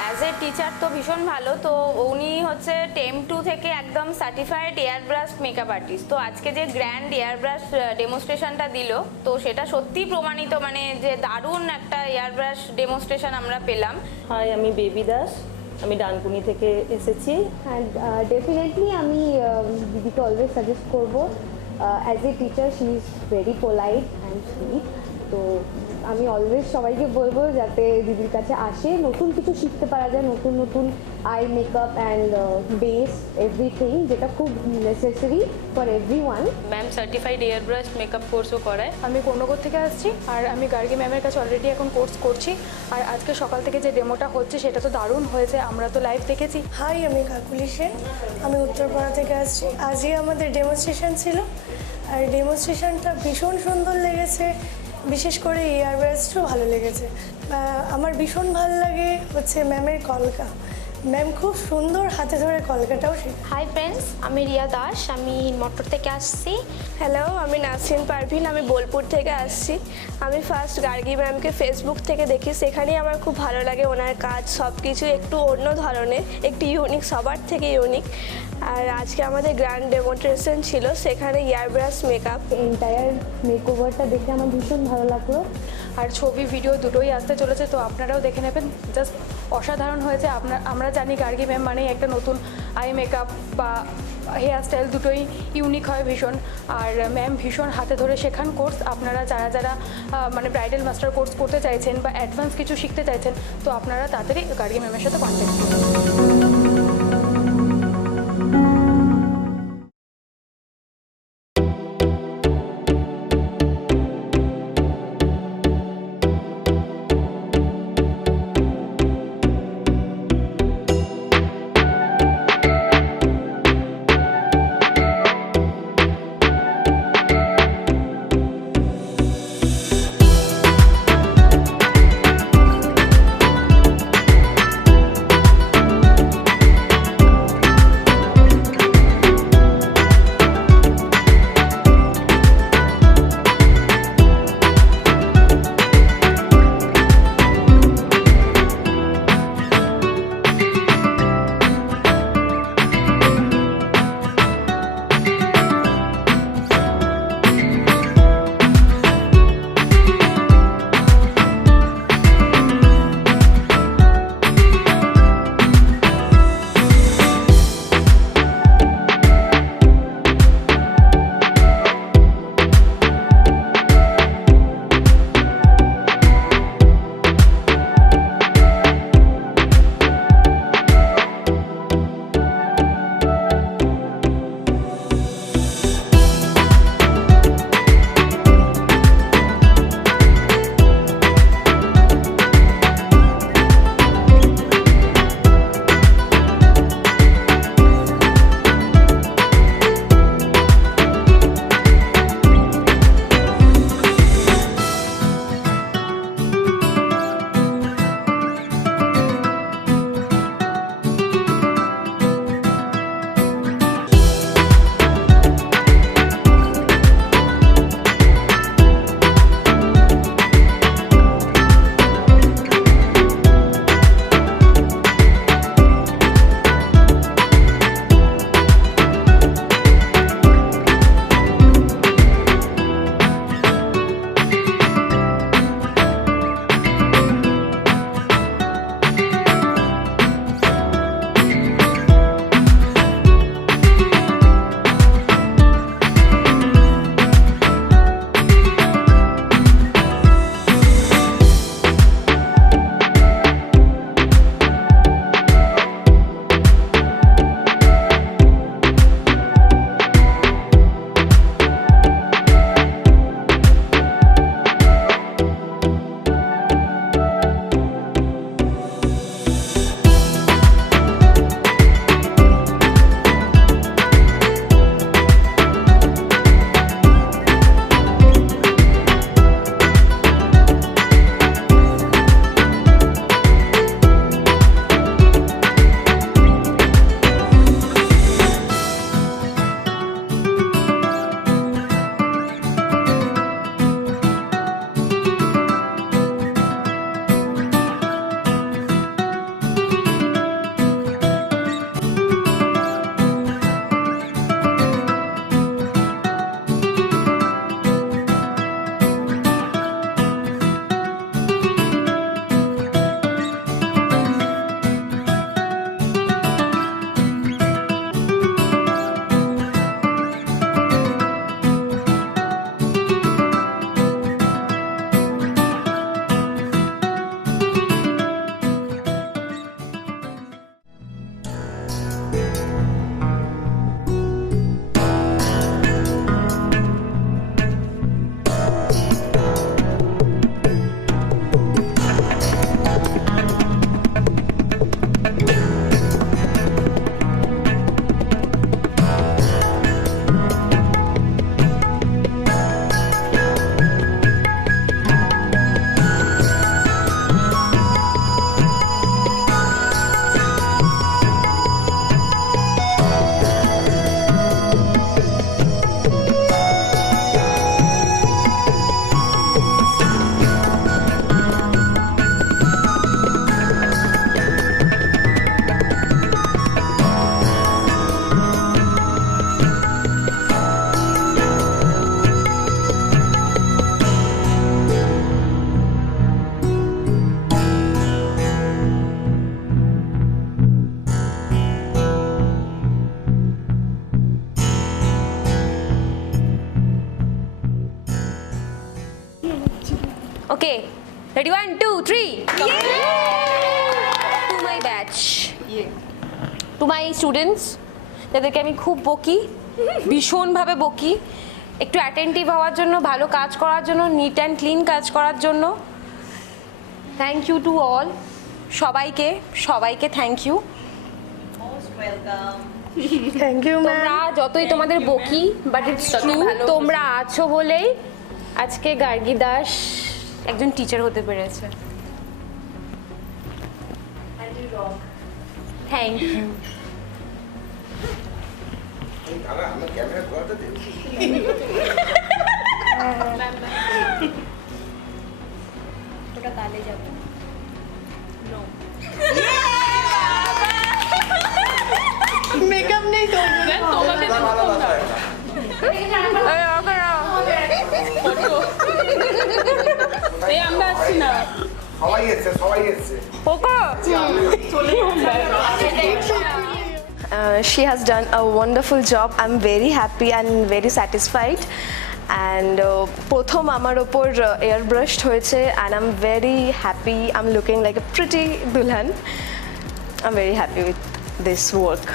As a teacher তো ভীষণ ভালো। তো উনি হচ্ছে টেম 2 থেকে একদম সার্টিফাইড এয়ারব্রাশ মেকআপ আর্টিস্ট। তো আজকে যে গ্র্যান্ড এয়ারব্রাশ ডেমনস্ট্রেশনটা দিল, তো সেটা সত্যি প্রমাণিত, মানে যে দারুণ একটা এয়ারব্রাশ ডেমনস্ট্রেশন আমরা পেলাম। হাই, আমি বেবি দাস, আমি ডানকুনি থেকে এসেছি। অ্যান্ড ডেফিনেটলি আমি দিদিকে অলওয়েজ সাজেস্ট করবো। As a teacher she is very polite and sweet. তো আমি অলওয়েজ সবাইকে বলবো যাতে দিদির কাছে আসে, নতুন কিছু শিখতে পারা যায়, নতুন নতুন eye makeup and base everything, যেটা খুব necessary for everyone. Ma'am certified airbrush makeup কোর্সও করায়। আমি কোন্নগর থেকে আসছি, আর আমি গার্গী ম্যামের কাছে অলরেডি এখন কোর্স করছি। আর আজকে সকাল থেকে যে ডেমোটা হচ্ছে সেটা তো দারুণ হয়েছে, আমরা তো লাইভ দেখেছি। হাই, আমি কাকুলি সেন, আমি উত্তরপাড়া থেকে আসছি। আজই আমাদের ডেমনস্ট্রেশন ছিল, আর ডেমনস্ট্রেশনটা ভীষণ সুন্দর লেগেছে, বিশেষ করে এয়ারব্রাশটাও ভালো লেগেছে। আমার ভীষণ ভালো লাগে হচ্ছে ম্যামের কলকা, ম্যাম খুব সুন্দর হাতে ধরে কলকাটাও শেখে। হাই ফ্রেন্ডস, আমি রিয়া দাস, আমি মোটর থেকে আসছি। হ্যালো, আমি নাসরিন পারভিন, আমি বোলপুর থেকে আসছি। আমি ফার্স্ট গার্গী ম্যামকে ফেসবুক থেকে দেখি, সেখানেই আমার খুব ভালো লাগে ওনার কাজ, সব কিছু একটু অন্য ধরনের, একটু ইউনিক, সবার থেকে ইউনিক। আর আজকে আমাদের গ্র্যান্ড ডেমনস্ট্রেশন ছিল, সেখানে এয়ারব্রাশ মেকআপ এন্টায়ার মেকওভারটা দেখে আমার ভীষণ ভালো লাগলো। আর ছবি ভিডিও দুটোই আসতে চলেছে, তো আপনারাও দেখে নেবেন। জাস্ট অসাধারণ হয়েছে। আমরা জানি গার্গী ম্যাম মানেই একটা নতুন আই মেকআপ বা হেয়ার স্টাইল দুটোই ইউনিক হয় ভীষণ। আর ম্যাম ভীষণ হাতে ধরে শেখান কোর্স। আপনারা যারা মানে ব্রাইডাল মাস্টার কোর্স করতে চাইছেন বা অ্যাডভান্স কিছু শিখতে চাইছেন, তো আপনারা তাড়াতাড়ি গার্গী ম্যামের সাথে কন্ট্যাক্ট করুন। Ready, 1, 2, 3. To my batch, to my students, যাদেরকে আমি খুব বকি, ভীষণভাবে বকি, একটু অ্যাটেন্টিভ হওয়ার জন্য, ভালো কাজ করার জন্য, নিট অ্যান্ড ক্লিন কাজ করার জন্য, থ্যাংক ইউ টু অল, সবাইকে thank you. Thank you ma'am. তোমরা যতই তোমাদের বকি, বাট ইটস ট্রু, তোমরা আছো বলেই আজকে গার্গী দাস একজন টিচার হতে পেরেছে। Thank you. ওটা তালে যাবে। মেকআপ নেই তো তোমাকে দেবো তোমরা। এই আমরা আসছি না। সবাই এসছে She has done a wonderful job. I'm very happy and very satisfied. And প্রথম আমার ওপর airbrushed হয়েছে and I'm very happy. I'm looking like a pretty dulhan. I'm very happy with this work.